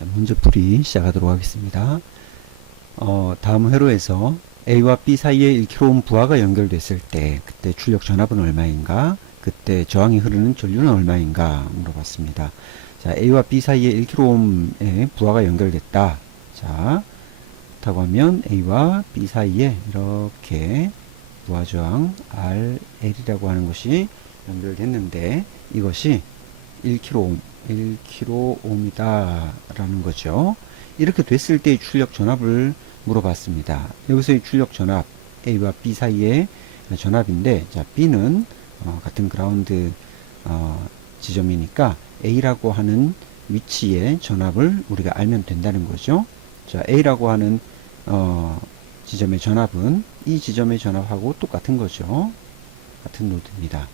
자, 문제 풀이 시작하도록 하겠습니다. 다음 회로에서 A와 B 사이에 1kΩ 부하가 연결됐을 때 그때 출력 전압은 얼마인가? 그때 저항이 흐르는 전류는 얼마인가? 물어봤습니다. 자, A와 B 사이에 1kΩ의 부하가 연결됐다. 자, 그렇다고 하면 A와 B 사이에 이렇게 부하 저항 RL이라고 하는 것이 연결됐는데 이것이 1kΩ, 1kΩ이다 라는 거죠. 이렇게 됐을 때의 출력 전압을 물어봤습니다. 여기서의 출력 전압 A와 B 사이의 전압인데, 자, B는 같은 그라운드 지점이니까 A라고 하는 위치의 전압을 우리가 알면 된다는 거죠. 자, A라고 하는 지점의 전압은 이 지점의 전압하고 똑같은 거죠. 같은 노드입니다.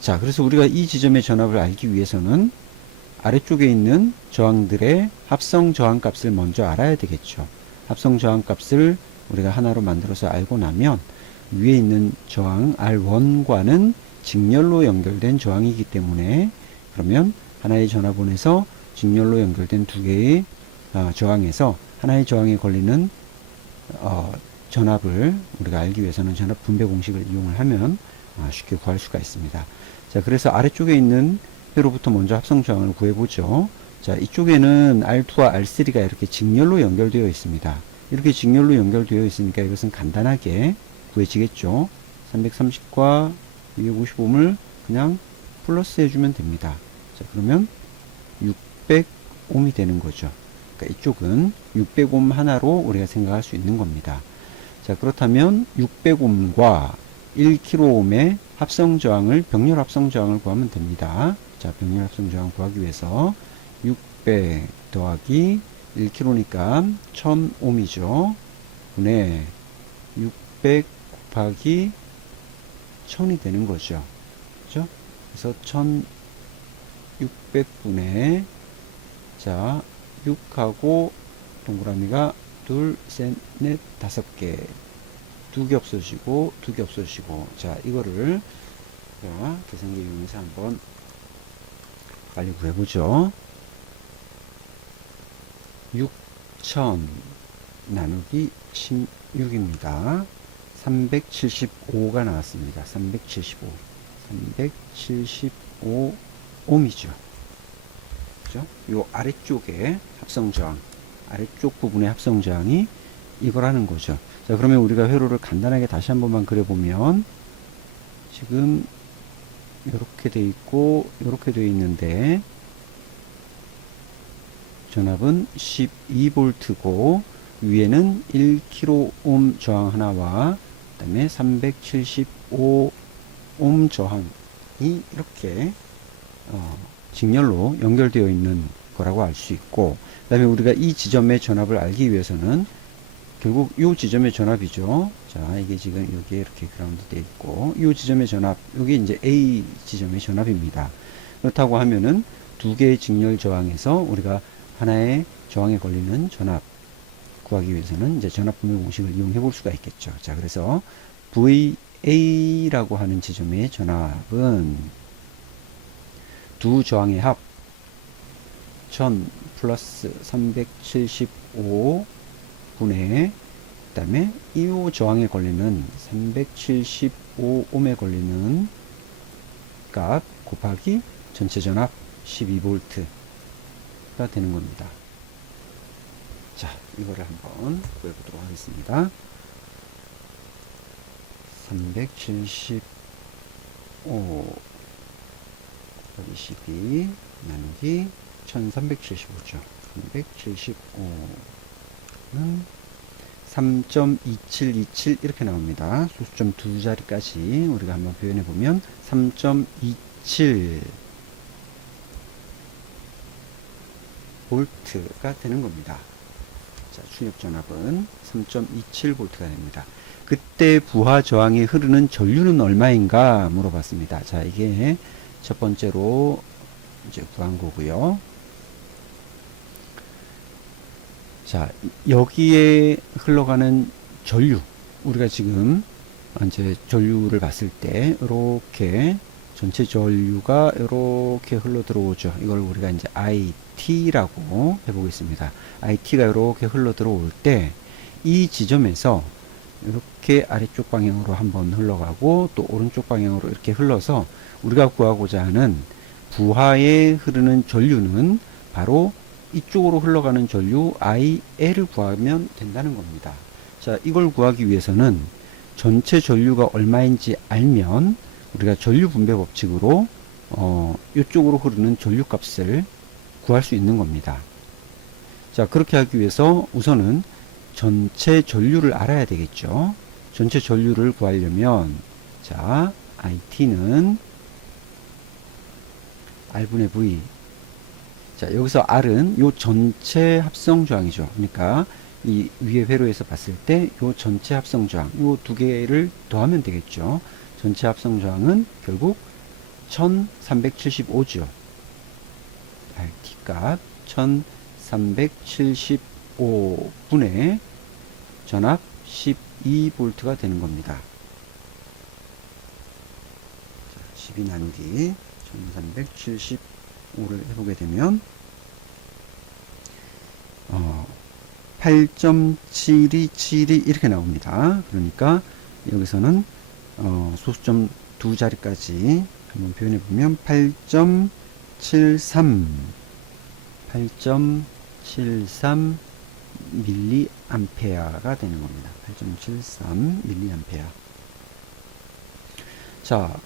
자, 그래서 우리가 이 지점의 전압을 알기 위해서는 아래쪽에 있는 저항들의 합성 저항 값을 먼저 알아야 되겠죠. 합성 저항 값을 우리가 하나로 만들어서 알고 나면 위에 있는 저항 R1과는 직렬로 연결된 저항이기 때문에, 그러면 하나의 전압원에서 직렬로 연결된 두 개의 저항에서 하나의 저항에 걸리는 전압을 우리가 알기 위해서는 전압 분배 공식을 이용을 하면 쉽게 구할 수가 있습니다. 자, 그래서 아래쪽에 있는 회로부터 먼저 합성 저항을 구해보죠. 자, 이쪽에는 R2와 R3가 이렇게 직렬로 연결되어 있습니다. 이렇게 직렬로 연결되어 있으니까 이것은 간단하게 구해지겠죠. 330과 255을 그냥 플러스 해주면 됩니다. 자, 그러면 600옴이 되는 거죠. 그러니까 이쪽은 600옴 하나로 우리가 생각할 수 있는 겁니다. 자, 그렇다면 600옴과 1kΩ의 합성 저항을, 병렬 합성 저항을 구하면 됩니다. 자, 병렬 합성 저항 구하기 위해서 600 더하기 1kΩ니까 1000옴이죠. 분의 600 곱하기 1000이 되는 거죠. 그죠? 그래서 1600분의, 자, 6하고 동그라미가 둘, 셋, 넷, 5개. 두 개 없어지고, 두 개 없어지고. 자, 이거를 계산기 이용해서 한번 빨리 구해보죠. 6000 나누기 16입니다. 375가 나왔습니다. 375. 375 옴이죠. 그죠? 요 아래쪽에 합성저항, 아래쪽 부분의 합성저항이 이거라는 거죠. 자, 그러면 우리가 회로를 간단하게 다시 한 번만 그려보면, 지금 이렇게 돼 있고 이렇게 돼 있는데 전압은 12V고 위에는 1kΩ 저항 하나와 그 다음에 375옴 저항이 이렇게 직렬로 연결되어 있는 거라고 알 수 있고, 그 다음에 우리가 이 지점의 전압을 알기 위해서는 결국 이 지점의 전압이죠. 자, 이게 지금 여기에 이렇게 그라운드 되어 있고, 이 지점의 전압, 여기 이제 A 지점의 전압입니다. 그렇다고 하면은 두 개의 직렬 저항에서 우리가 하나의 저항에 걸리는 전압 구하기 위해서는 이제 전압 분배 공식을 이용해 볼 수가 있겠죠. 자, 그래서 VA라고 하는 지점의 전압은 두 저항의 합 1000 플러스 375 분의, 그 다음에 이 저항에 걸리는 375옴에 걸리는 값 곱하기 전체 전압 12V가 되는 겁니다. 자, 이거를 한번 구해보도록 하겠습니다. 375 곱하기 12 나누기 1375죠. 375는 3.2727 이렇게 나옵니다. 소수점 두 자리까지 우리가 한번 표현해 보면 3.27 볼트가 되는 겁니다. 자, 출력 전압은 3.27 볼트가 됩니다. 그때 부하 저항이 흐르는 전류는 얼마인가 물어봤습니다. 자, 이게 첫 번째로 이제 구한 거고요. 자, 여기에 흘러가는 전류, 우리가 지금 이제 전류를 봤을 때 이렇게 전체 전류가 이렇게 흘러 들어오죠. 이걸 우리가 이제 IT라고 해보겠습니다. IT가 이렇게 흘러 들어올 때 이 지점에서 이렇게 아래쪽 방향으로 한번 흘러가고 또 오른쪽 방향으로 이렇게 흘러서 우리가 구하고자 하는 부하에 흐르는 전류는 바로 이쪽으로 흘러가는 전류 IL을 구하면 된다는 겁니다. 자, 이걸 구하기 위해서는 전체 전류가 얼마인지 알면 우리가 전류 분배 법칙으로 이쪽으로 흐르는 전류 값을 구할 수 있는 겁니다. 자, 그렇게 하기 위해서 우선은 전체 전류를 알아야 되겠죠. 전체 전류를 구하려면 자, IT는 R분의 V. 자, 여기서 R은 요 전체 합성 저항이죠. 그러니까 이 위에 회로에서 봤을 때 요 전체 합성 저항, 요 두 개를 더하면 되겠죠. 전체 합성 저항은 결국 1375죠. RT 값 1375분의 전압 12V가 되는 겁니다. 12 나누기 1375를 해보게 되면 8.727이 이렇게 나옵니다. 그러니까 여기서는 소수점 두 자리까지 한번 표현해 보면 8.73 밀리암페어가 되는 겁니다. 8.73 밀리암페어. 자,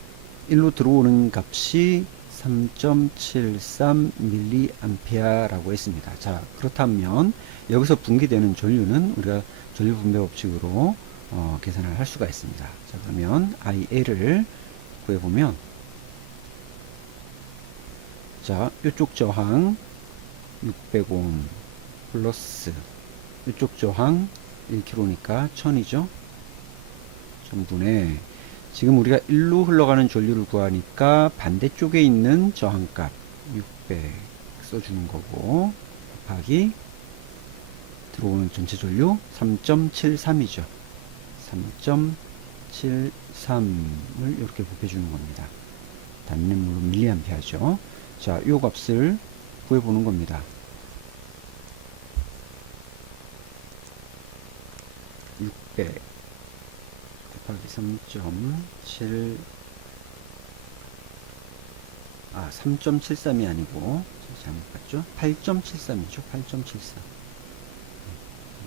일로 들어오는 값이 3.73 밀리암페어라고 했습니다. 자, 그렇다면 여기서 분기되는 전류는 우리가 전류 분배 법칙으로 계산을 할 수가 있습니다. 자, 그러면 IL을 구해보면 자, 이쪽 저항 600옴 플러스 이쪽 저항 1kg니까 1000이죠. 1000분의 지금 우리가 일로 흘러가는 전류를 구하니까 반대쪽에 있는 저항값 600 써주는 거고 곱하기 들어오는 전체 전류 3.73이죠. 3.73을 이렇게 곱해주는 겁니다. 단넷물로 밀리암페어죠. 자, 이 값을 구해보는 겁니다. 600 곱하기 3.7 3.73이 아니고 잘못 봤죠? 8.73이죠. 8.73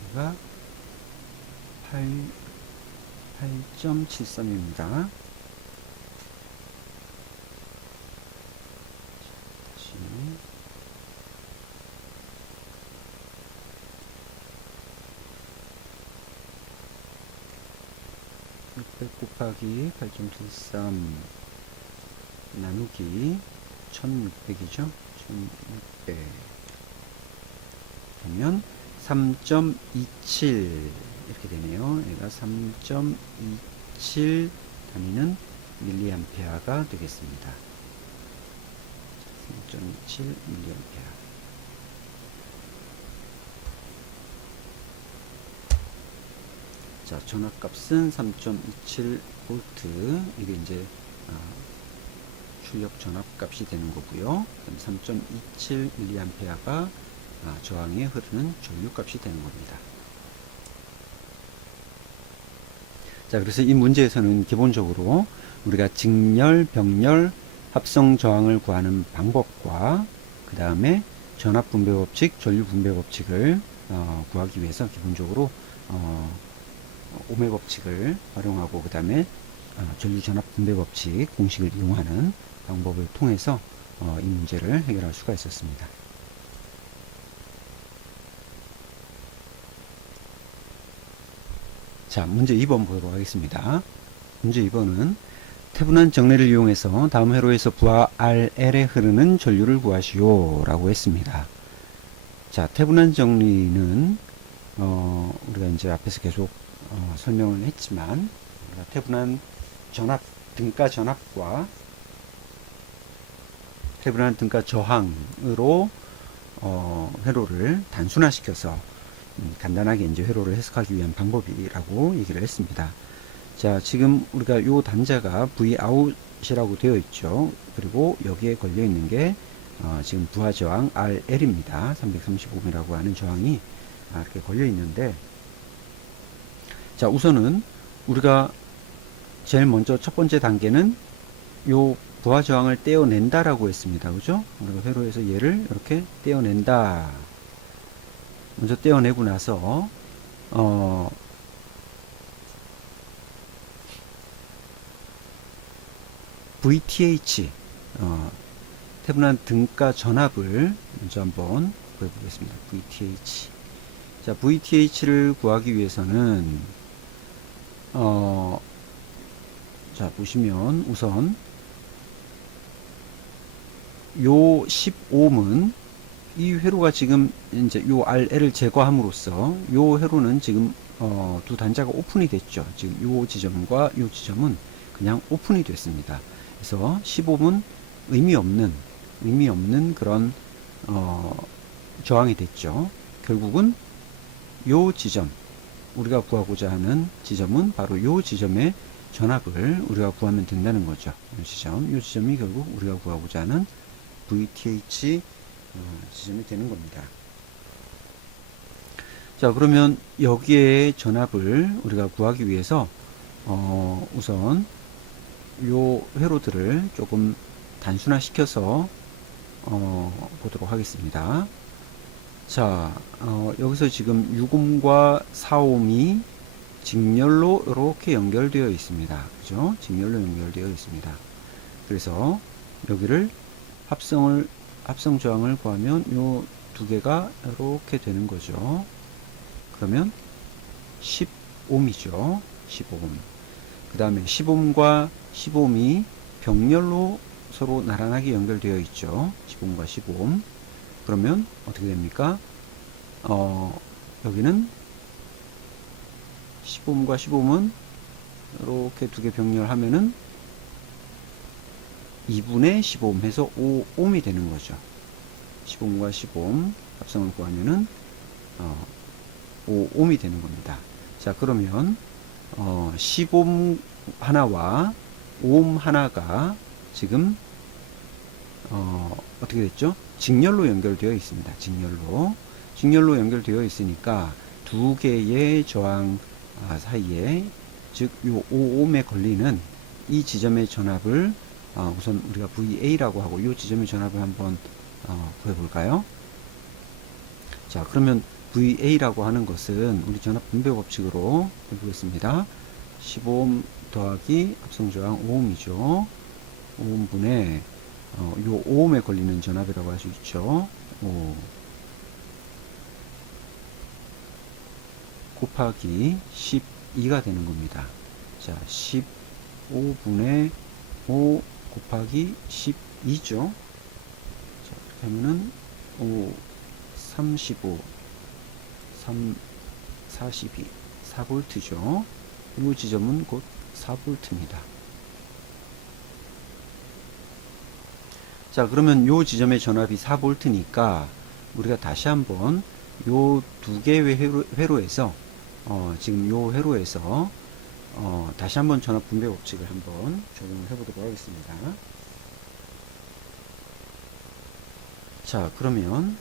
여기가 8.73입니다. 다시 600 곱하기 8.73 나누기 1600이죠. 1600 그러면 3.27 이렇게 되네요. 얘가 3.27 단위는 밀리암페어가 되겠습니다. 3.27 밀리암페어. 자, 전압값은 3.27V. 이게 이제 출력 전압값이 되는 거고요. 3.27 밀리암페어가 저항에 흐르는 전류값이 되는 겁니다. 자, 그래서 이 문제에서는 기본적으로 우리가 직렬, 병렬, 합성 저항을 구하는 방법과 그 다음에 전압 분배 법칙, 전류 분배 법칙을 구하기 위해서 기본적으로 오메 법칙을 활용하고 그 다음에 전류 전압 분배 법칙 공식을 이용하는 방법을 통해서 이 문제를 해결할 수가 있었습니다. 자, 문제 2번 보도록 하겠습니다. 문제 2번은 태분한 정례를 이용해서 다음 회로에서 부하 RL에 흐르는 전류를 구하시오 라고 했습니다. 자, 태분한 정리는 우리가 이제 앞에서 계속 설명을 했지만 태분한 전압, 등가 전압과 태분한 등가 저항으로 회로를 단순화시켜서 간단하게 이제 회로를 해석하기 위한 방법이라고 얘기를 했습니다. 자, 지금 우리가 요 단자가 Vout이라고 되어 있죠. 그리고 여기에 걸려 있는 게 지금 부하 저항 RL입니다. 335mm라고 하는 저항이 이렇게 걸려 있는데, 자, 우선은 우리가 제일 먼저 첫 번째 단계는 요 부하 저항을 떼어낸다라고 했습니다. 그죠? 우리가 회로에서 얘를 이렇게 떼어낸다. 먼저 떼어내고 나서 VTH 태분한 등가 전압을 먼저 한번 구해보겠습니다. VTH. 자, VTH를 구하기 위해서는 자, 보시면 우선 요 10옴은 이 회로가 지금 이제 요 RL을 제거함으로써 요 회로는 지금 두 단자가 오픈이 됐죠. 지금 요 지점과 요 지점은 그냥 오픈이 됐습니다. 그래서 10옴은 의미 없는 그런 저항이 됐죠. 결국은 요 지점, 우리가 구하고자 하는 지점은 바로 요 지점의 전압을 우리가 구하면 된다는 거죠. 요 지점이 결국 우리가 구하고자 하는 VTH 지점이 되는 겁니다. 자, 그러면 여기에 전압을 우리가 구하기 위해서 우선 요 회로들을 조금 단순화시켜서 보도록 하겠습니다. 자, 여기서 지금 6옴과 4옴이 직렬로 이렇게 연결되어 있습니다. 그죠? 직렬로 연결되어 있습니다. 그래서 여기를 합성 저항을 구하면 요 두 개가 이렇게 되는 거죠. 그러면 10옴이죠. 15옴. 그 다음에 10옴과 15옴이 병렬로 서로 나란하게 연결되어 있죠. 10옴과 15옴. 그러면 어떻게 됩니까? 여기는 10옴과 15옴은 이렇게 두 개 병렬하면은 2분의 15옴 해서 5옴이 되는 거죠. 10옴과 15옴 합성을 구하면은 5옴이 되는 겁니다. 자, 그러면 10옴 하나와 5옴 하나가 지금 어떻게 됐죠? 직렬로 연결되어 있습니다. 직렬로 연결되어 있으니까 두 개의 저항 사이에, 즉 요 5옴에 걸리는 이 지점의 전압을 우선 우리가 VA라고 하고 이 지점의 전압을 한번 구해볼까요? 자, 그러면 VA라고 하는 것은 우리 전압 분배 법칙으로 해보겠습니다. 15옴 더하기 합성저항 5옴이죠. 5옴분의 요 5옴에 걸리는 전압이라고 할 수 있죠. 5 곱하기 12가 되는 겁니다. 자, 15분의 5 곱하기 12죠. 자, 그렇게 하면은 5, 35, 3, 42, 4V죠. 이 지점은 곧 4V입니다. 자, 그러면 요 지점의 전압이 4V니까 우리가 다시 한번 요 두 개의 회로에서 지금 요 회로에서 다시 한번 전압 분배 법칙을 한번 적용을 해보도록 하겠습니다. 자, 그러면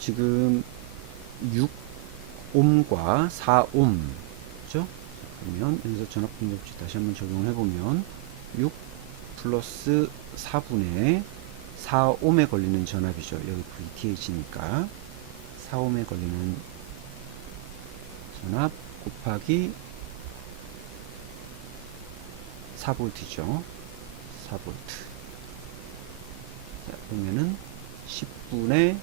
지금 6옴과 4옴, 그죠? 그러면 여기서 전압 분배 법칙 다시 한번 적용을 해보면 6 플러스 4분의 4옴에 걸리는 전압이죠. 여기 VTH니까 4옴에 걸리는 전압 곱하기 4V죠. 4V. 자, 그러면은 10분의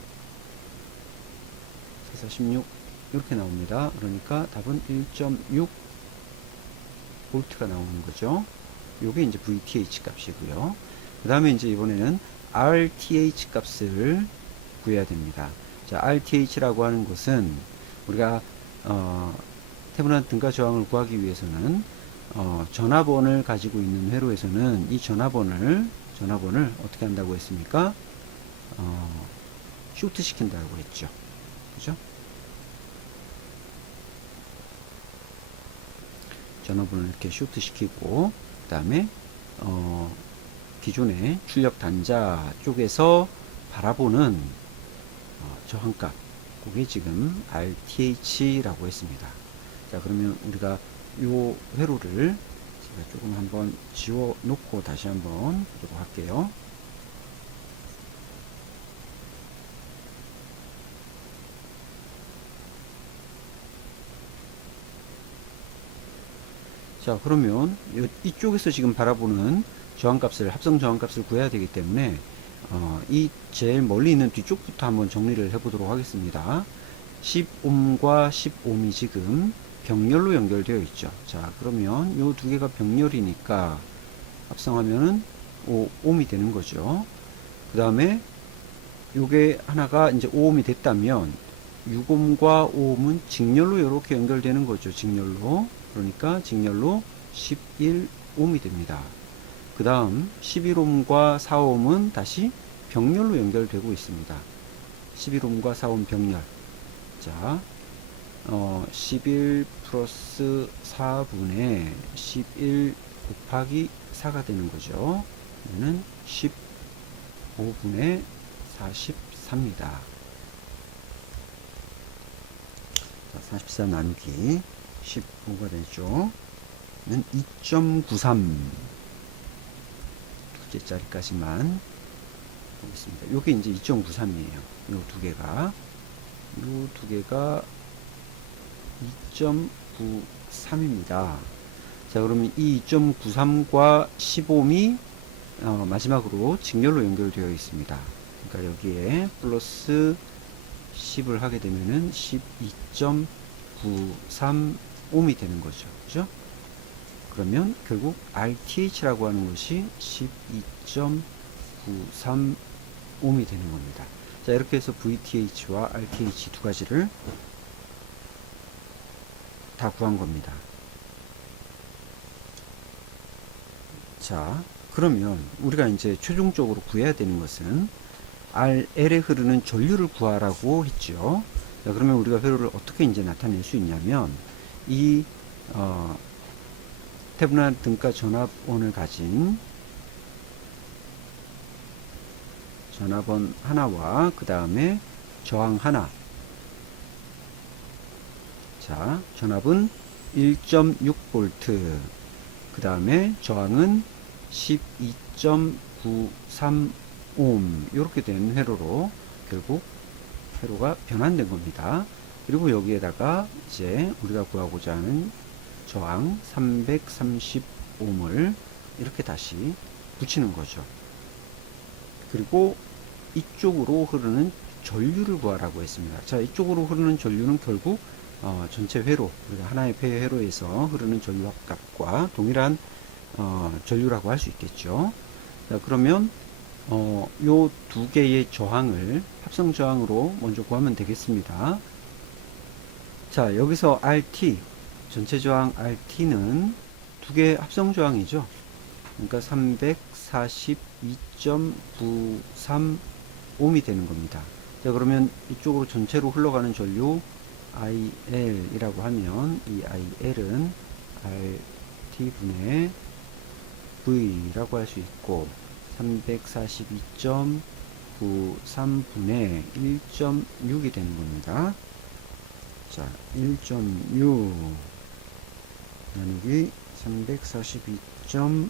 446 이렇게 나옵니다. 그러니까 답은 1.6 볼트가 나오는 거죠. 요게 이제 VTH 값이고요. 그 다음에 이제 이번에는 RTH 값을 구해야 됩니다. 자, RTH라고 하는 것은 우리가 태분한 등가 저항을 구하기 위해서는 전압원을 가지고 있는 회로에서는 이 전압원을 어떻게 한다고 했습니까? 쇼트 시킨다고 했죠. 그죠? 전원을 이렇게 쇼트 시키고, 그 다음에 기존의 출력 단자 쪽에서 바라보는 저항값, 그게 지금 RTH라고 했습니다. 자, 그러면 우리가 요 회로를 제가 조금 한번 지워 놓고 다시 한번 보도록 할게요. 자, 그러면 이쪽에서 지금 바라보는 저항값을, 합성 저항값을 구해야 되기 때문에 이 제일 멀리 있는 뒤쪽부터 한번 정리를 해 보도록 하겠습니다. 10ohm과 10ohm이 지금 병렬로 연결되어 있죠. 자, 그러면 요 두 개가 병렬이니까 합성하면은 5ohm이 되는 거죠. 그 다음에 요게 하나가 이제 5ohm이 됐다면 6ohm과 5ohm은 직렬로 이렇게 연결되는 거죠. 직렬로. 그러니까 직렬로 11ohm이 됩니다. 그 다음 11ohm과 4ohm은 다시 병렬로 연결되고 있습니다. 11ohm과 4ohm 병렬. 자, 11 플러스 4분의 11 곱하기 4가 되는 거죠. 얘는 15분의 44입니다. 자, 44 나누기 15가 되죠. 는 2.93 둘째 자리까지만 보겠습니다. 요게 이제 2.93이에요. 요 두 개가 2.93입니다. 자, 그러면 이 2.93과 15ohm이 마지막으로 직렬로 연결되어 있습니다. 그러니까 여기에 플러스 10을 하게 되면은 12.93ohm이 되는 거죠. 그죠? 그러면 결국 RTH라고 하는 것이 12.93ohm이 되는 겁니다. 자, 이렇게 해서 VTH와 RTH 두 가지를 다 구한 겁니다. 자, 그러면 우리가 이제 최종적으로 구해야 되는 것은 RL에 흐르는 전류를 구하라고 했죠. 자, 그러면 우리가 회로를 어떻게 이제 나타낼 수 있냐면 이 태분화 등가 전압원을 가진 전압원 하나와 그 다음에 저항 하나. 자, 전압은 1.6V, 그 다음에 저항은 12.93ohm 이렇게 된 회로로 결국 회로가 변환된 겁니다. 그리고 여기에다가 이제 우리가 구하고자 하는 저항 330ohm을 이렇게 다시 붙이는 거죠. 그리고 이쪽으로 흐르는 전류를 구하라고 했습니다. 자, 이쪽으로 흐르는 전류는 결국 전체 회로, 우리가 하나의 폐 회로에서 흐르는 전류 합값과 동일한 전류라고 할 수 있겠죠. 자, 그러면 요 두 개의 저항을 합성 저항으로 먼저 구하면 되겠습니다. 자, 여기서 RT, 전체 저항 RT는 두 개 합성 저항이죠. 그러니까 342.93ohm이 되는 겁니다. 자, 그러면 이쪽으로 전체로 흘러가는 전류 IL이라고 하면 이 IL은 RT분의 V라고 할 수 있고 342.93분의 1.6이 되는 겁니다. 자, 1.6 나누기 342.93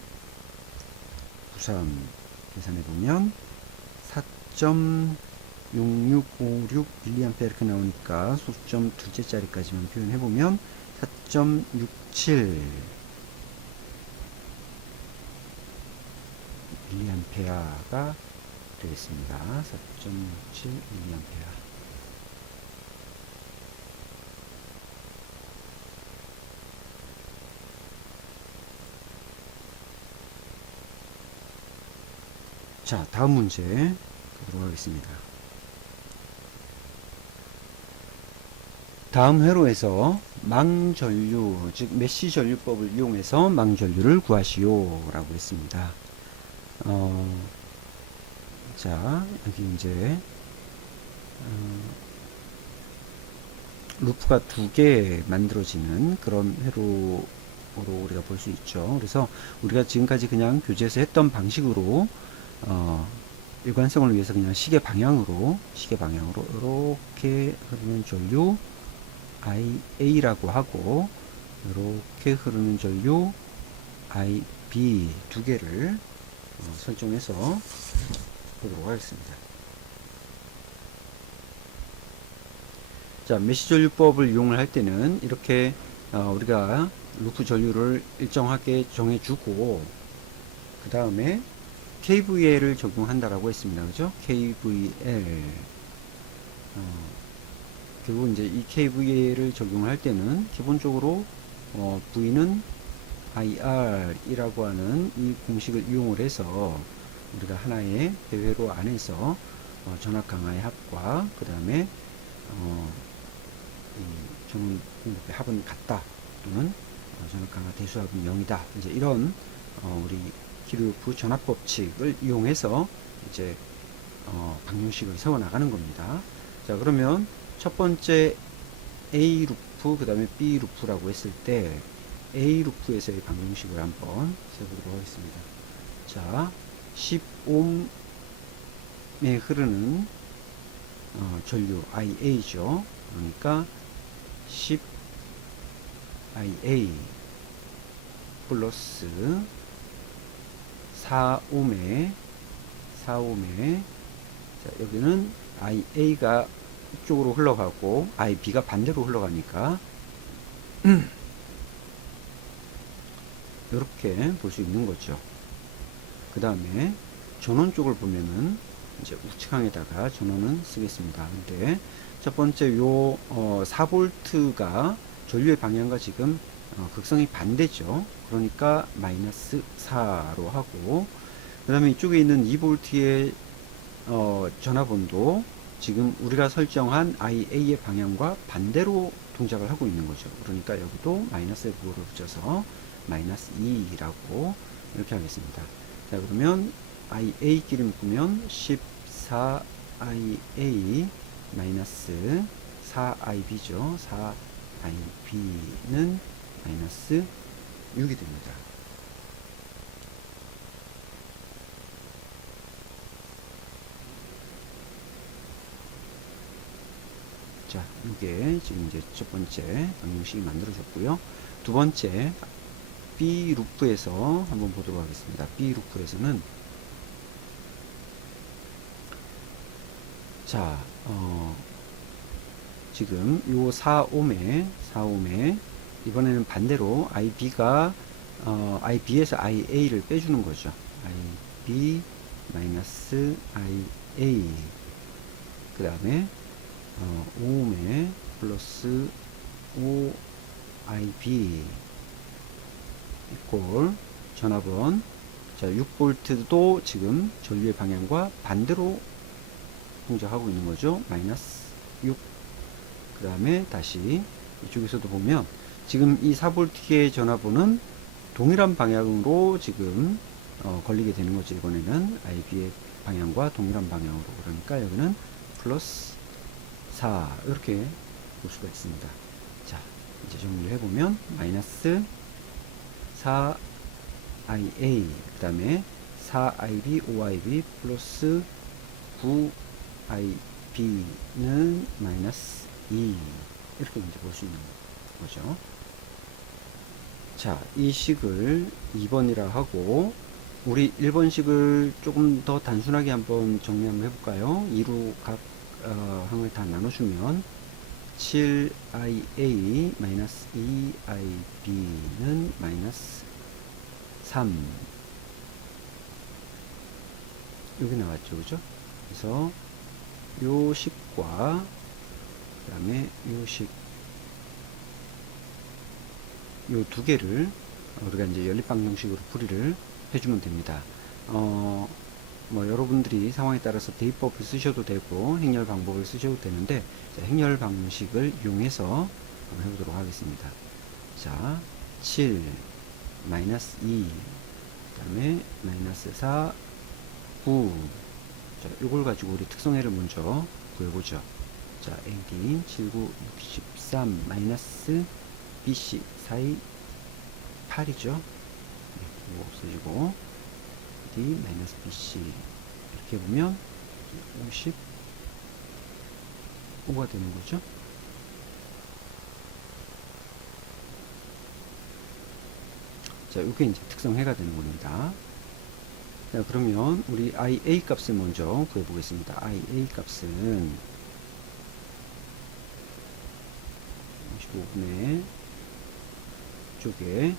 계산해보면 4.6656mA 이렇게 나오니까 소수점 둘째 자리까지만 표현해보면 4.67 mA가 되겠습니다. 4.67 mA. 자, 다음 문제 보도록 하겠습니다. 다음 회로에서 망전류, 즉 메쉬 전류법을 이용해서 망전류를 구하시오 라고 했습니다. 자, 여기 이제 루프가 두 개 만들어지는 그런 우리가 볼 수 있죠. 그래서 우리가 지금까지 그냥 교재에서 했던 방식으로 일관성을 위해서 그냥 시계 방향으로 이렇게 흐르는 전류 IA라고 하고, 이렇게 흐르는 전류 IB 두 개를 설정해서 보도록 하겠습니다. 자, 메시 전류법을 이용을 할 때는 이렇게 우리가 루프 전류를 일정하게 정해주고, 그 다음에 KVL을 적용한다라고 했습니다. 그죠? KVL. 결국 이제 이 KVL을 적용을 할 때는 기본적으로 V는 IR이라고 하는 이 공식을 이용을 해서 우리가 하나의 대회로 안에서 전압 강화의 합과 그 다음에 전원 공급의 합은 같다, 또는 전압 강화 대수합은 0이다. 이제 이런 우리 키르프 전압 법칙을 이용해서 이제 방정식을 세워 나가는 겁니다. 자, 그러면 첫 번째 A 루프, 그 다음에 B 루프라고 했을 때 A 루프에서의 방정식을 한번 세보도록 하겠습니다. 자, 10옴에 흐르는 전류 IA죠. 그러니까 10IA 플러스 4옴에 자, 여기는 IA가 이쪽으로 흘러가고 IB가 반대로 흘러가니까 이렇게 볼 수 있는 거죠. 그 다음에 전원 쪽을 보면은 이제 우측항에다가 전원은 쓰겠습니다. 근데 첫 번째 요 4V가 전류의 방향과 지금 극성이 반대죠. 그러니까 마이너스 4로 하고, 그 다음에 이쪽에 있는 2V의 전압원도 지금 우리가 설정한 IA의 방향과 반대로 동작을 하고 있는 거죠. 그러니까 여기도 마이너스의 부호를 붙여서 마이너스 2라고 이렇게 하겠습니다. 자, 그러면 IA끼리 묶으면 14IA 마이너스 4IB죠. 4IB는 마이너스 6이 됩니다. 자, 이게 지금 이제 첫 번째 방정식이 만들어졌고요. 두 번째 B 루프에서 한번 보도록 하겠습니다. B 루프에서는 자, 지금 요 4옴에 이번에는 반대로 IB가 IB에서 IA를 빼주는 거죠. IB 마이너스 IA, 그 다음에 5옴에 플러스 5IB 이꼴 전압은, 자, 6V도 지금 전류의 방향과 반대로 동작하고 있는 거죠. 마이너스 6. 그 다음에 다시 이쪽에서도 보면 지금 이 4V의 전압은 동일한 방향으로 지금 걸리게 되는 거죠. 이번에는 IB의 방향과 동일한 방향으로. 그러니까 여기는 플러스 4 이렇게 볼 수가 있습니다. 자, 이제 정리를 해보면 마이너스 4IA, 그 다음에 4IB, 5IB 플러스 9IB는 마이너스 2, 이렇게 이제 볼 수 있는 거죠. 자, 이 식을 2번이라 하고, 우리 1번식을 조금 더 단순하게 한번 정리 한번 해볼까요? 2로 각 항을 다 나눠주면 7IA 마이너스 2IB는 마이너스 3, 여기 나왔죠, 그죠? 그래서 요 식과 그 다음에 요 식, 요 두 개를 우리가 이제 연립방정식으로 풀이를 해주면 됩니다. 뭐 여러분들이 상황에 따라서 대입법을 쓰셔도 되고 행렬 방법을 쓰셔도 되는데, 자, 행렬 방식을 이용해서 한번 해보도록 하겠습니다. 자, 7 마이너스 2, 그 다음에 마이너스 4 9. 자, 이걸 가지고 우리 특성애를 먼저 구해보죠. 자, AD 79 63 마이너스 BC 42 8이죠. 이거 없어지고 D 마이너스 BC 이렇게 보면 55가 되는 거죠. 자, 이게 이제 특성해가 되는 겁니다. 자, 그러면 우리 IA 값을 먼저 구해 보겠습니다. IA 값은 55분의 쪽에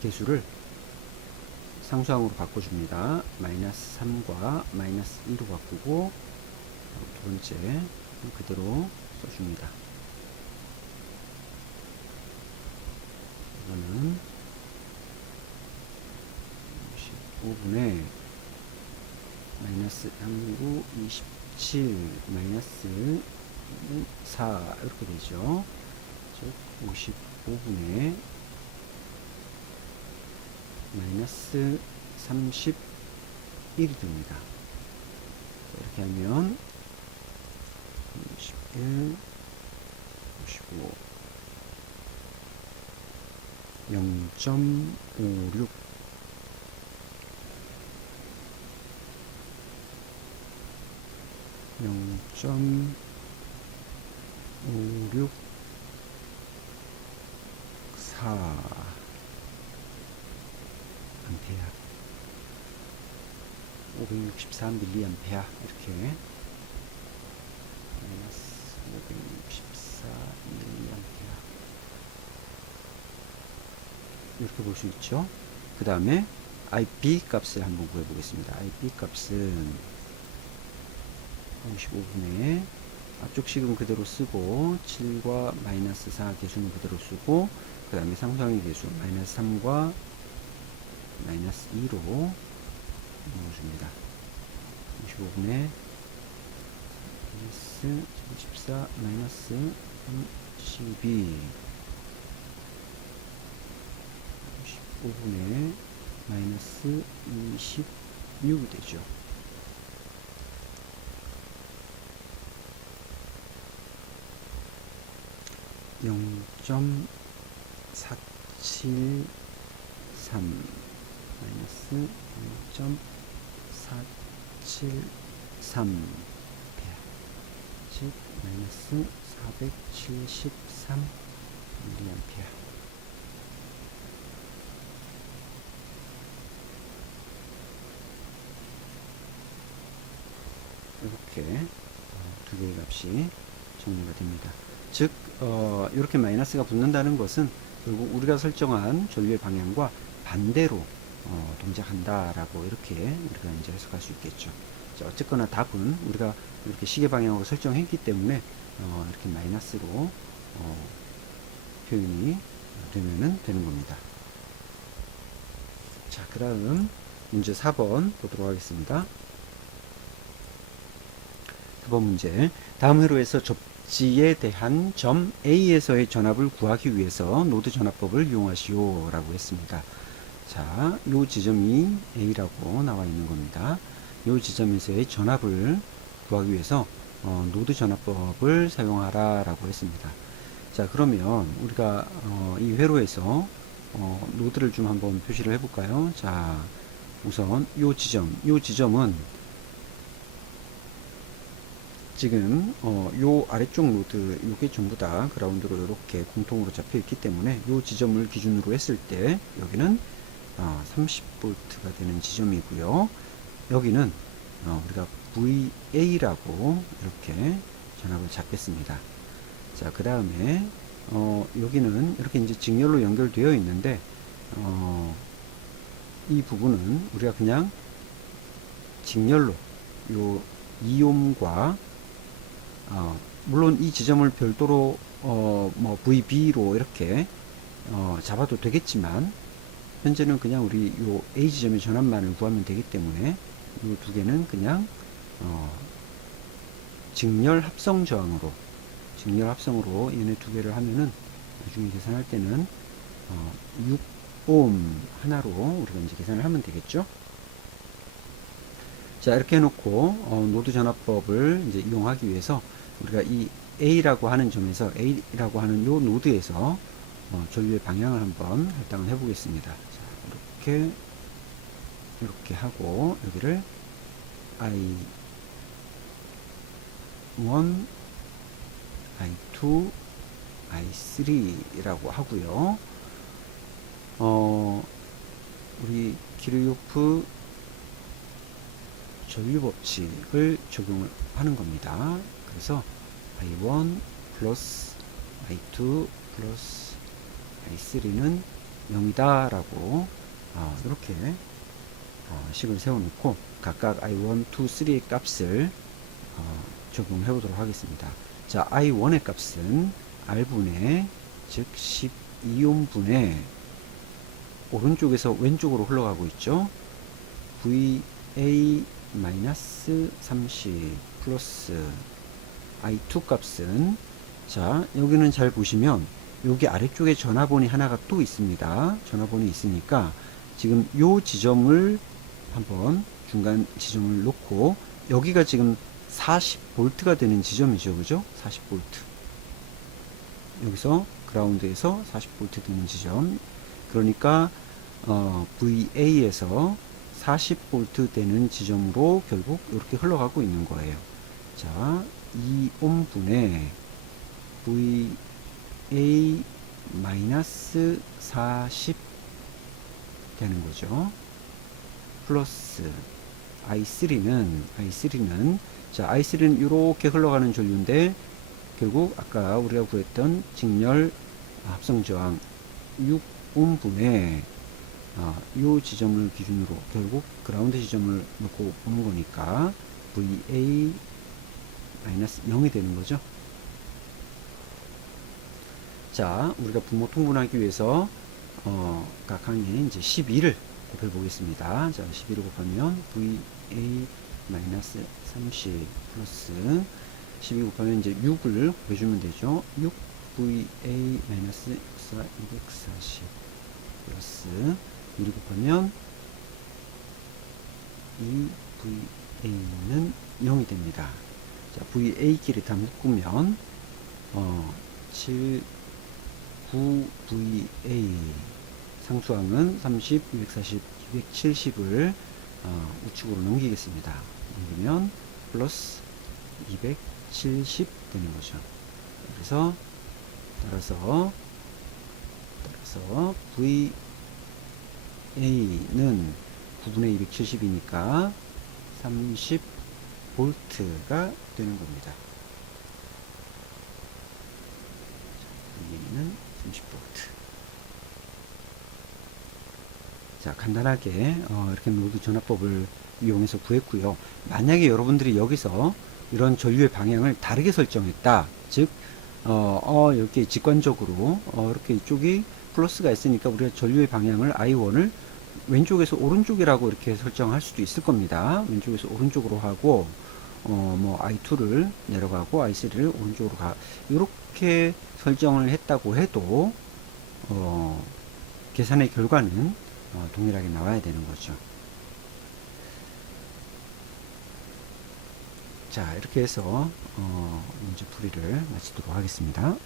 개수를 상수항으로 바꿔줍니다. 마이너스 3과 마이너스 2로 바꾸고 두 번째 그대로 써줍니다. 이거는 15분의 마이너스 39, 27 마이너스 4 이렇게 되죠. 즉 55분의 마이너스 31이 됩니다. 이렇게 하면 21, 55 0.56 0.56 4 암페어 564 밀리암페어 이렇게 마이너스 564 밀리암페어 이렇게 볼 수 있죠. 그 다음에 IP 값을 한번 구해 보겠습니다. IP 값은 55분의 앞쪽 식은 그대로 쓰고 7과 마이너스 4 개수는 그대로 쓰고 그 다음에 상수항의 개수 마이너스 3과 마이너스 2로 넣어줍니다. 55분의 마이너스 14 마이너스 12 55분의 마이너스 26이 되죠. (0.473) 마이너스 0.473 즉 마이너스 473 밀리암페어 이렇게 두 개의 값이 정리가 됩니다. 즉 이렇게 마이너스가 붙는다는 것은 결국 우리가 설정한 전류의 방향과 반대로 동작한다라고 이렇게 우리가 이제 해석할 수 있겠죠. 자, 어쨌거나 답은 우리가 이렇게 시계 방향으로 설정했기 때문에 이렇게 마이너스로 표현이 되면은 되는 겁니다. 자, 그 다음 문제 4번 보도록 하겠습니다. 4번 문제. 다음 회로에서 접지에 대한 점 A에서의 전압을 구하기 위해서 노드 전압법을 이용하시오 라고 했습니다. 자, 요 지점이 A라고 나와 있는 겁니다. 요 지점에서의 전압을 구하기 위해서 노드 전압법을 사용하라 라고 했습니다. 자, 그러면 우리가 이 회로에서 노드를 좀 한번 표시를 해 볼까요? 자, 우선 요 지점은 지금 요 아래쪽 노드 요게 전부 다 그라운드로 이렇게 공통으로 잡혀 있기 때문에 요 지점을 기준으로 했을 때 여기는 30V가 되는 지점이고요. 여기는 우리가 VA라고 이렇게 전압을 잡겠습니다. 자, 그 다음에 여기는 이렇게 이제 직렬로 연결되어 있는데 이 부분은 우리가 그냥 직렬로 요 2옴과 물론 이 지점을 별도로 뭐 VB로 이렇게 잡아도 되겠지만 현재는 그냥 우리 요 A 지점의 전압만을 구하면 되기 때문에 이 두 개는 그냥 직렬 합성 저항으로 얘네 두 개를 하면은 나중에 계산할 때는 6옴 하나로 우리가 이제 계산을 하면 되겠죠. 자, 이렇게 해놓고 노드 전압법을 이제 이용하기 위해서 우리가 이 A라고 하는 점에서 A라고 하는 요 노드에서 전류의 방향을 한번 할당을 해 보겠습니다. 자, 이렇게 하고 여기를 I1, I2, I3라고 하고요. 우리 키르요프 전류 법칙을 적용을 하는 겁니다. 그래서 I1 플러스 I2 플러스 I3는 0이다 라고 이렇게 식을 세워놓고 각각 I1, 2, 3의 값을 적용해 보도록 하겠습니다. 자, I1의 값은 R분의 즉 12옴분의 오른쪽에서 왼쪽으로 흘러가고 있죠. VA-30 플러스 I2 값은, 자, 여기는 잘 보시면 여기 아래쪽에 전화번이 하나가 또 있습니다. 전화번이 있으니까 지금 요 지점을 한번 중간 지점을 놓고 여기가 지금 40V가 되는 지점이죠. 그죠? 40V. 여기서 그라운드에서 40V 되는 지점. 그러니까 VA에서 40V 되는 지점으로 결국 이렇게 흘러가고 있는 거예요. 자, 2옴분의 VA-40 되는 거죠. 플러스 I3는 자, I3는 이렇게 흘러가는 전류인데 결국 아까 우리가 구했던 직렬 합성 저항 6옴분의 이 지점을 기준으로 결국 그라운드 지점을 놓고 보는 거니까 VA-0이 되는 거죠. 자, 우리가 분모 통분하기 위해서 각 항에 이제 12를 곱해 보겠습니다. 자, 12를 곱하면 VA-30 플러스 12 곱하면 이제 6을 곱해주면 되죠. 6 VA-240 플러스 1을 곱하면 2VA는 0이 됩니다. 자, VA끼리 다 묶으면 9VA 상수항은 30, 240, 270을 우측으로 넘기겠습니다. 넘기면 플러스 270 되는 거죠. 그래서 따라서 VA는 9분의 270이니까 30V가 되는 겁니다. VA는 30V. 자, 간단하게 이렇게 노드 전압법을 이용해서 구했고요. 만약에 여러분들이 여기서 이런 전류의 방향을 다르게 설정했다. 즉 이렇게 직관적으로 이렇게 이쪽이 플러스가 있으니까 우리가 전류의 방향을 I1을 왼쪽에서 오른쪽이라고 이렇게 설정할 수도 있을 겁니다. 왼쪽에서 오른쪽으로 하고 뭐 I2를 내려가고 I3를 오른쪽으로 이렇게 설정을 했다고 해도 계산의 결과는 동일하게 나와야 되는 거죠. 자, 이렇게 해서 문제 풀이를 마치도록 하겠습니다.